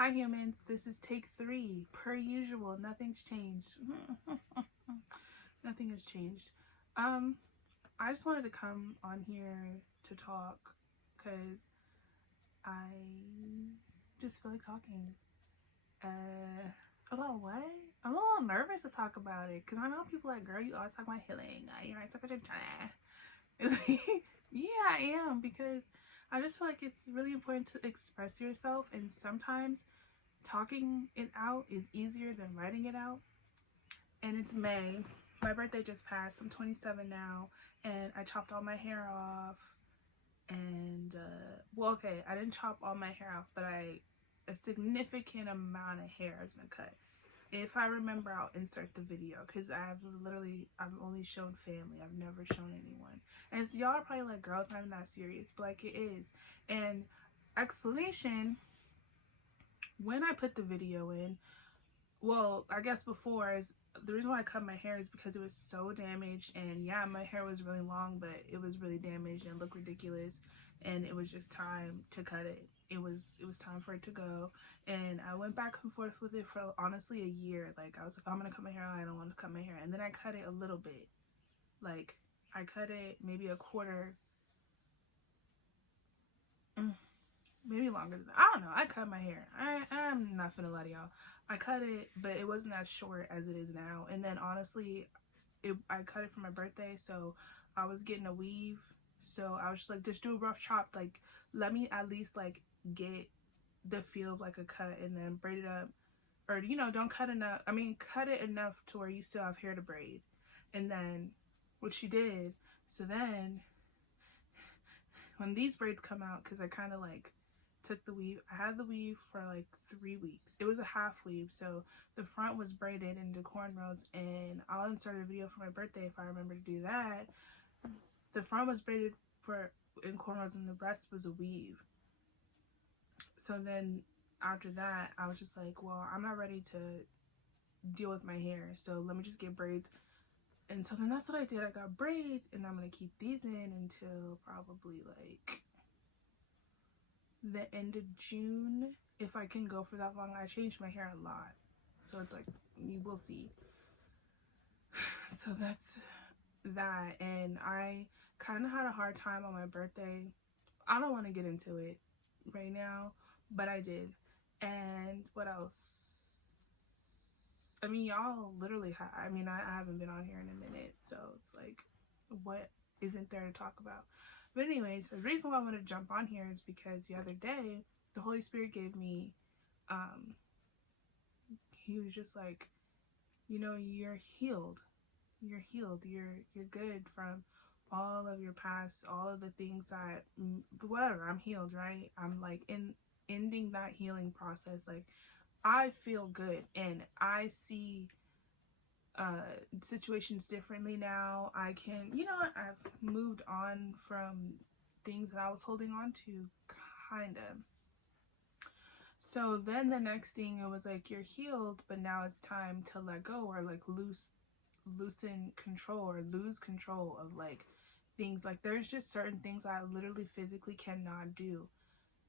Hi humans, this is take 3. Per usual, nothing's changed. Nothing has changed. I just wanted to come on here to talk because I just feel like talking. About what? I'm a little nervous to talk about it because I know people like, girl, you always talk about healing. You're always talking about your yeah, I am, because I just feel like it's really important to express yourself, and sometimes talking it out is easier than writing it out. And it's May. My birthday just passed. I'm 27 now, and I chopped all my hair off. And well, okay, I didn't chop all my hair off, but a significant amount of hair has been cut. If I remember, I'll insert the video, because I've only shown family. I've never shown anyone. And so y'all are probably like, girl, it's not even that serious, but like, it is. And explanation, when I put the video in, well, I guess before, is the reason why I cut my hair is because it was so damaged. And yeah, my hair was really long, but it was really damaged and looked ridiculous, and it was just time to cut it. It was time for it to go. And I went back and forth with it for honestly a year. Like, I was like, oh, I'm gonna cut my hair. I don't want to cut my hair. And then I cut it a little bit. Like, I cut it maybe a quarter, maybe longer than that. I don't know. I cut my hair. I'm not finna lie to y'all. I cut it, but it wasn't as short as it is now. And then honestly, I cut it for my birthday, so I was getting a weave. So I was just like, just do a rough chop. Like, let me at least like get the feel of like a cut, and then braid it up. Or, you know, don't cut enough. I mean, cut it enough to where you still have hair to braid. And then, what she did, so then, when these braids come out, because I kind of like took the weave, I had the weave for like 3 weeks. It was a half weave, so the front was braided into cornrows, and I'll insert a video for my birthday if I remember to do that. The front was braided in cornrows, and the rest was a weave. So then after that, I was just like, well, I'm not ready to deal with my hair, so let me just get braids. And so then that's what I did. I got braids, and I'm gonna keep these in until probably like the end of June, if I can go for that long. I changed my hair a lot, so it's like, you will see. So that's that. And I kind of had a hard time on my birthday. I don't want to get into it right now, but I did. And what else? I mean, y'all literally I haven't been on here in a minute, so it's like, what isn't there to talk about? But anyways, the reason why I want to jump on here is because the other day, the Holy Spirit gave me, he was just like, you know, you're healed. You're healed. You're good from all of your past, all of the things that, whatever, I'm healed, right? I'm like ending that healing process. Like, I feel good, and I see situations differently now. I can, you know what, I've moved on from things that I was holding on to, kind of. So then the next thing, it was like, you're healed, but now it's time to let go, or like loosen control, or lose control of like things. Like, there's just certain things I literally physically cannot do,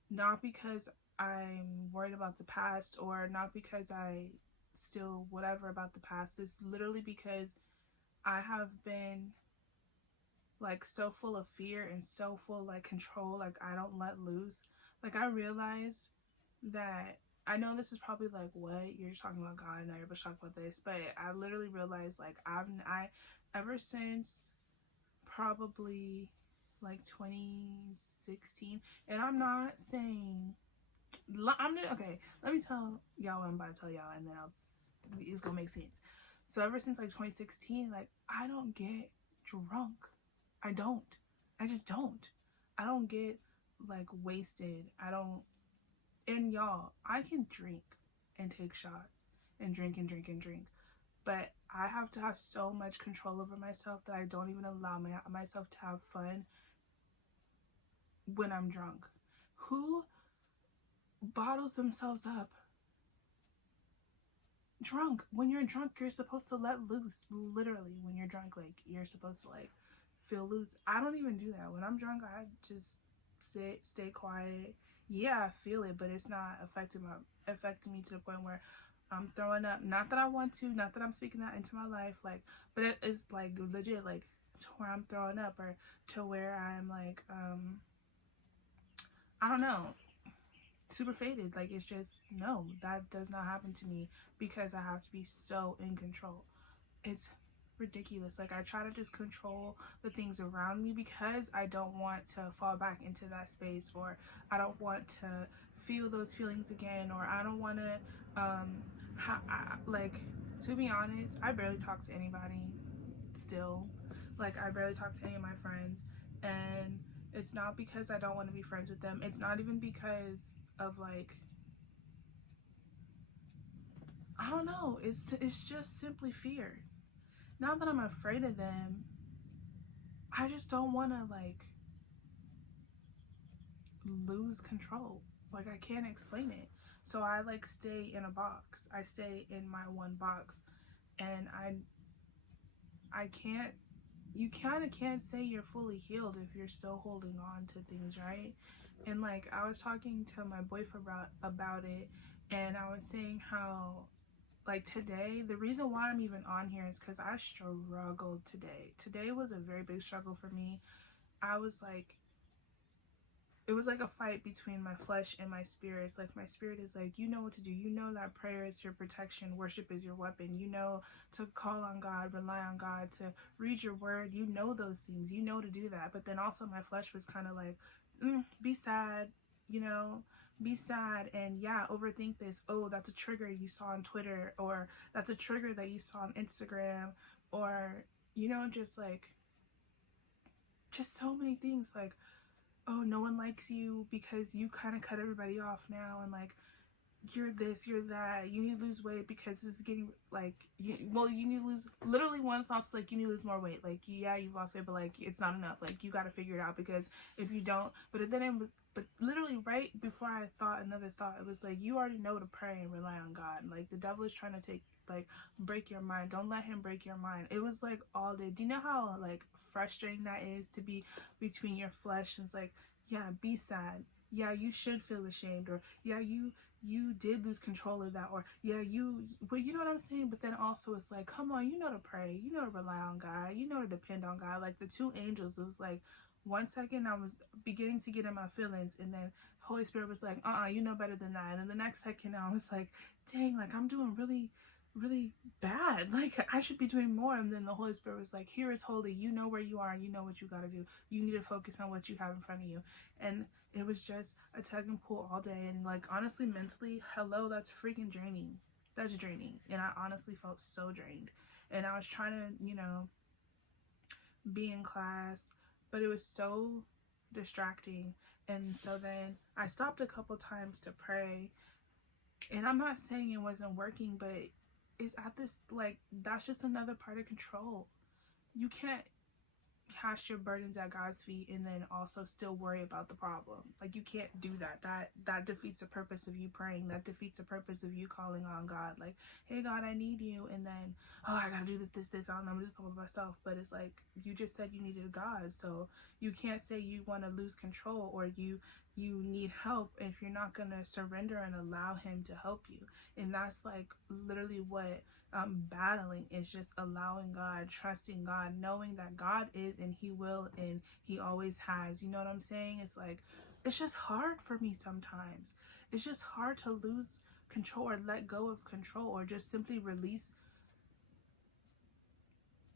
not because I'm worried about the past, or not because I still whatever about the past. It's literally because I have been like so full of fear and so full like control. Like, I don't let loose. Like, I realized that, I know this is probably like, what, you're just talking about God, and everybody's talking about this, but I literally realized, like, I ever since probably like 2016, and I'm not saying, okay, let me tell y'all what I'm about to tell y'all, and then it's gonna make sense. So ever since like 2016, like, I don't get drunk. I just don't. I don't get like wasted. I don't. And y'all, I can drink and take shots and drink and drink and drink, but I have to have so much control over myself that I don't even allow myself to have fun when I'm drunk. Who bottles themselves up drunk? When you're drunk, you're supposed to let loose. Literally, when you're drunk, like, you're supposed to like feel loose. I don't even do that. When I'm drunk, I just sit, stay quiet, yeah, I feel it, but it's not affecting me to the point where I'm throwing up. Not that I want to, not that I'm speaking that into my life, like, but it is like legit, like to where I'm throwing up, or to where I'm like, I don't know, super faded. Like, it's just, no, that does not happen to me because I have to be so in control. It's ridiculous. Like, I try to just control the things around me because I don't want to fall back into that space, or I don't want to feel those feelings again, or I don't want to like, to be honest, I barely talk to anybody still. Like, I barely talk to any of my friends, and it's not because I don't want to be friends with them. It's not even because of, like, I don't know, it's just simply fear. Not that I'm afraid of them, I just don't want to, like, lose control. Like, I can't explain it. So I, like, stay in a box. I stay in my one box, and I can't, you kind of can't say you're fully healed if you're still holding on to things, right? And, like, I was talking to my boyfriend about it, and I was saying how, like, today, the reason why I'm even on here is because I struggled today. Today was a very big struggle for me. I was like, it was like a fight between my flesh and my spirit. It's like, my spirit is like, you know what to do. You know that prayer is your protection. Worship is your weapon. You know to call on God, rely on God, to read your word. You know those things. You know to do that. But then also my flesh was kind of like, be sad, you know, be sad, and yeah, overthink this. Oh, that's a trigger you saw on Twitter, or that's a trigger that you saw on Instagram, or, you know, just like, just so many things. Like, oh, no one likes you because you kind of cut everybody off now, and like, you're this, you're that, you need to lose weight because this is getting, like, you need to lose, literally one of the thoughts, like, you need to lose more weight. Like, yeah, you've lost weight, but like, it's not enough. Like, you got to figure it out, because if you don't, but then it was, but literally right before I thought another thought, it was like, you already know to pray and rely on God. Like, the devil is trying to take, like, break your mind. Don't let him break your mind. It was like all day. Do you know how, like, frustrating that is to be between your flesh, and it's like, yeah, be sad. Yeah, you should feel ashamed, or yeah, you did lose control of that, or yeah, but you know what I'm saying? But then also it's like, come on, you know to pray, you know to rely on God, you know to depend on God. Like, the two angels, it was like, one second I was beginning to get in my feelings, and then Holy Spirit was like, you know better than that. And then the next second I was like, dang, like, I'm doing really, really bad. Like, I should be doing more. And then the Holy Spirit was like, here is holy. You know where you are, and you know what you got to do. You need to focus on what you have in front of you. And it was just a tug and pull all day. And, like, honestly, mentally, hello, that's freaking draining. That's draining. And I honestly felt so drained. And I was trying to, you know, be in class, but it was so distracting. And so then I stopped a couple times to pray. And I'm not saying it wasn't working, but it's at this, like, that's just another part of control. You can't cast your burdens at God's feet and then also still worry about the problem. Like, you can't do that. That defeats the purpose of you praying. That defeats the purpose of you calling on God. Like, hey God, I need you, and then, oh, I gotta do this. I don't know, I'm just going by myself. But it's like, you just said you needed God, so you can't say you want to lose control, or you need help, if you're not gonna surrender and allow him to help you. And that's, like, literally what I'm battling, is just allowing God, trusting God, knowing that God is, and he will, and he always has. You know what I'm saying? It's like, it's just hard for me sometimes. It's just hard to lose control, or let go of control, or just simply release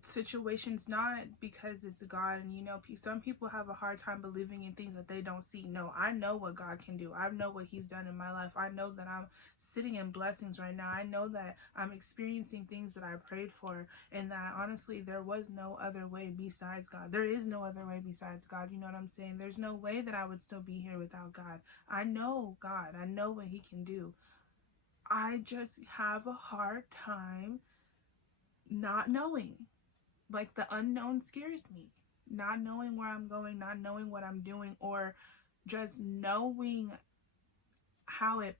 situations, not because it's God. And, you know, some people have a hard time believing in things that they don't see. No, I know what God can do. I know what he's done in my life. I know that I'm sitting in blessings right now. I know that I'm experiencing things that I prayed for, and that honestly there was no other way besides God. There is no other way besides God. You know what I'm saying? There's no way that I would still be here without God. I know God. I know what he can do. I just have a hard time not knowing. Like, the unknown scares me. Not knowing where I'm going, not knowing what I'm doing, or just knowing how it,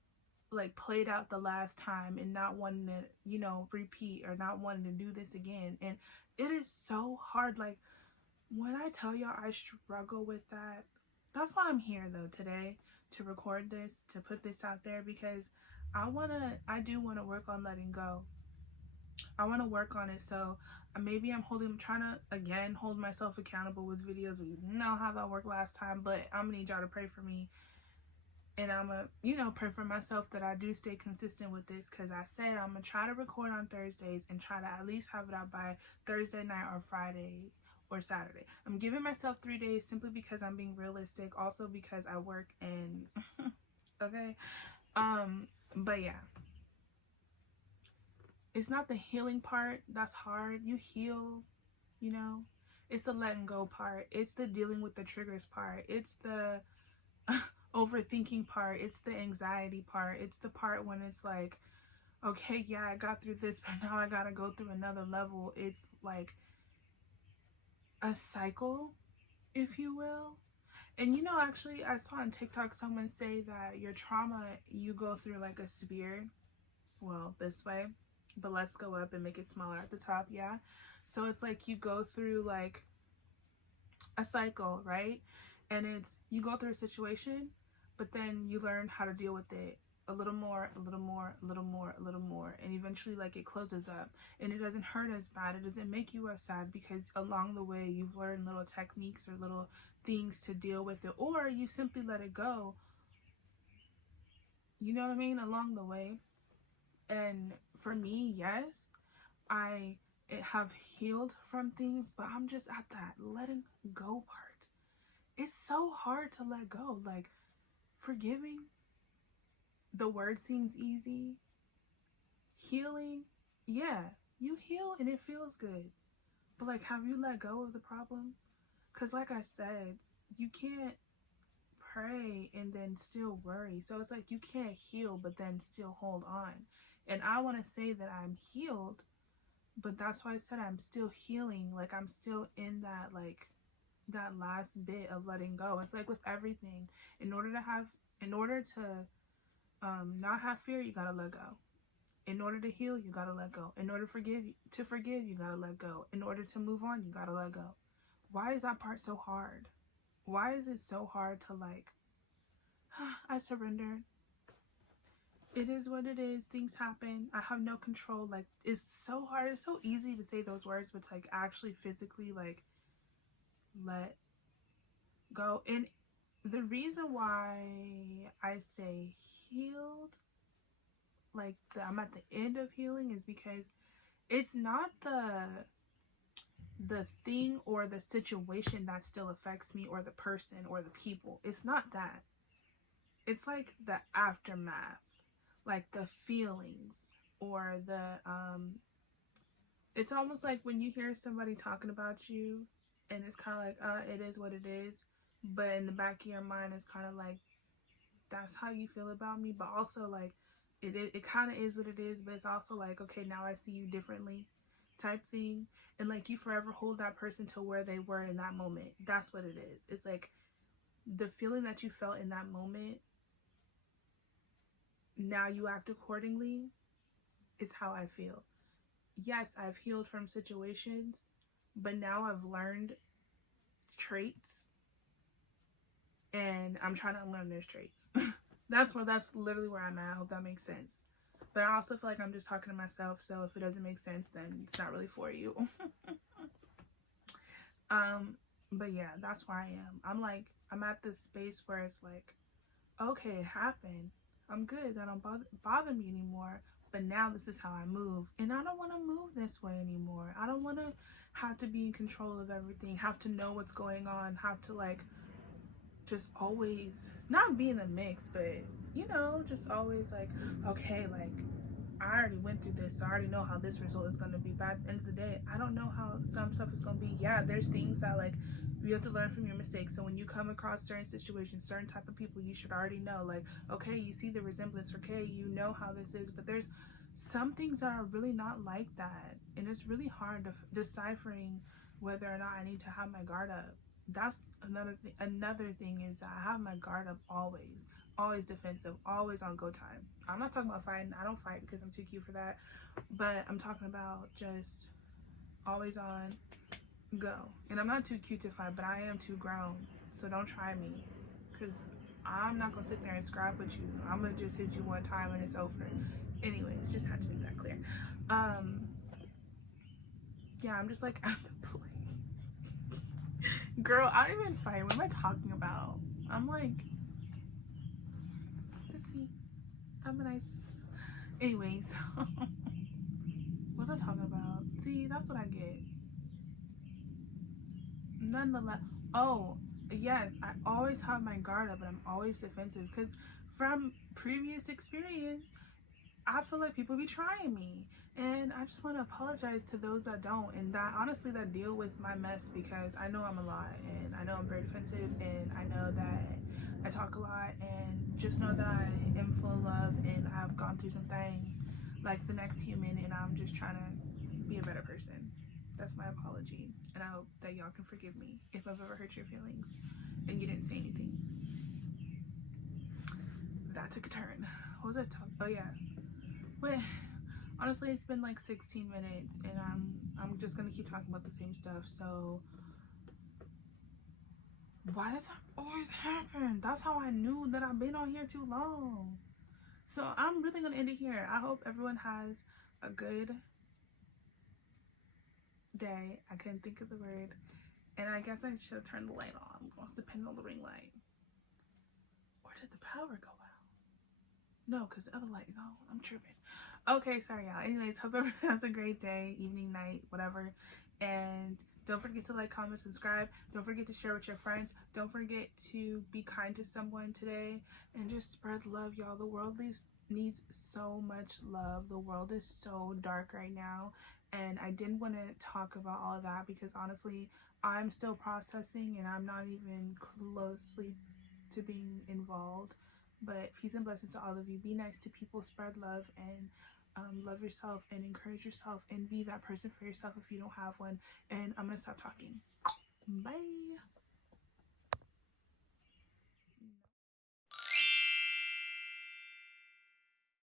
like, played out the last time, and not wanting to, you know, repeat, or not wanting to do this again. And it is so hard. Like, when I tell y'all I struggle with that, that's why I'm here though today, to record this, to put this out there, because I do want to work on letting go. I want to work on it. So maybe I'm trying to again hold myself accountable with videos. We know how that worked last time, but I'm gonna need y'all to pray for me, and I'm gonna pray for myself that I do stay consistent with this, because I said I'm gonna try to record on Thursdays and try to at least have it out by Thursday night or Friday or Saturday. I'm giving myself 3 days simply because I'm being realistic, also because I work and okay. But yeah, it's not the healing part that's hard. You heal, it's the letting go part. It's the dealing with the triggers part. It's the overthinking part. It's the anxiety part. It's the part when it's like, okay, yeah, I got through this, but now I gotta go through another level. It's like a cycle, if you will. And actually, I saw on TikTok someone say that your trauma, you go through like a spear. Well, this way, but let's go up and make it smaller at the top. Yeah. So it's like you go through like a cycle, right? And it's, you go through a situation, but then you learn how to deal with it a little more, a little more, a little more, a little more, and eventually like it closes up, and it doesn't hurt as bad. It doesn't make you as sad, because along the way you've learned little techniques or little things to deal with it, or you simply let it go. You know what I mean? Along the way. And for me, yes, I have healed from things, but I'm just at that letting go part. It's so hard to let go. Like, forgiving, the word seems easy. Healing, yeah, you heal and it feels good. But like, have you let go of the problem? Because like I said, you can't pray and then still worry. So it's like you can't heal but then still hold on. And I want to say that I'm healed, but that's why I said I'm still healing. Like, I'm still in that, like, that last bit of letting go. It's like with everything. In order to not have fear, you gotta let go. In order to heal, you gotta let go. In order to forgive, you gotta let go. In order to move on, you gotta let go. Why is that part so hard? Why is it so hard to like, I surrendered. It is what it is. Things happen. I have no control. Like, it's so hard. It's so easy to say those words, but to like actually physically like let go. And the reason why I say healed, like I'm at the end of healing, is because it's not the thing or the situation that still affects me, or the person or the people. It's not that. It's like the aftermath, like the feelings, or the it's almost like when you hear somebody talking about you and it's kind of like, it is what it is, but in the back of your mind it's kind of like, that's how you feel about me, but also like it kind of is what it is, but it's also like, okay, now I see you differently type thing. And like, you forever hold that person to where they were in that moment. That's what it is. It's like the feeling that you felt in that moment, now you act accordingly, is how I feel. Yes, I've healed from situations, but now I've learned traits, and I'm trying to unlearn those traits. That's literally where I'm at. I hope that makes sense. But I also feel like I'm just talking to myself, so if it doesn't make sense, then it's not really for you. But yeah, that's where I am. I'm at this space where it's like, okay, it happened. I'm good. That don't bother me anymore. But now this is how I move. And I don't want to move this way anymore. I don't want to have to be in control of everything, have to know what's going on, have to like just always not be in the mix, but just always like, okay, like I already went through this, so I already know how this result is going to be. But at the end of the day, I don't know how some stuff is going to be. Yeah, there's things that like you have to learn from your mistakes. So when you come across certain situations, certain type of people, you should already know, like, okay, you see the resemblance, okay, you know how this is, but there's some things that are really not like that, and it's really hard deciphering whether or not I need to have my guard up. That's another thing is I have my guard up always defensive, always on go time. I'm not talking about fighting. I don't fight because I'm too cute for that, but I'm talking about just always on go. And I'm not too cute to fight, but I am too grown, so don't try me. because I'm not gonna sit there and scrap with you. I'm gonna just hit you one time and it's over. Anyways, just had to make that clear. Yeah, I'm just like at the place. Girl, I don't even fight. What am I talking about? I'm like, let's see. I'm a nice. Anyways, what was I talking about? See, that's what I get. Nonetheless, oh yes, I always have my guard up and I'm always defensive because from previous experience, I feel like people be trying me, and I just want to apologize to those that don't, and that honestly that deal with my mess, because I know I'm a lot and I know I'm very defensive and I know that I talk a lot, and just know that I am full of love and I've gone through some things like the next human, and I'm just trying to be a better person. That's my apology, and I hope that y'all can forgive me if I've ever hurt your feelings and you didn't say anything. That took a turn. What was I talking? Oh yeah. But honestly, it's been like 16 minutes and I'm just gonna keep talking about the same stuff. So why does that always happen? That's how I knew that I've been on here too long. So I'm really gonna end it here. I hope everyone has a good day. I couldn't think of the word, and I guess I should have turned the light on. What's depending on the ring light? Or did the power go out? No, because the other light is on. I'm tripping. Okay, sorry y'all. Anyways, hope everyone has a great day, evening, night, whatever. And don't forget to like, comment, subscribe. Don't forget to share with your friends. Don't forget to be kind to someone today and just spread love, y'all. The world needs so much love. The world is so dark right now, and I didn't want to talk about all of that because honestly, I'm still processing and I'm not even closely to being involved. But peace and blessings to all of you. Be nice to people, spread love, and love yourself and encourage yourself and be that person for yourself if you don't have one. And I'm gonna stop talking. Bye.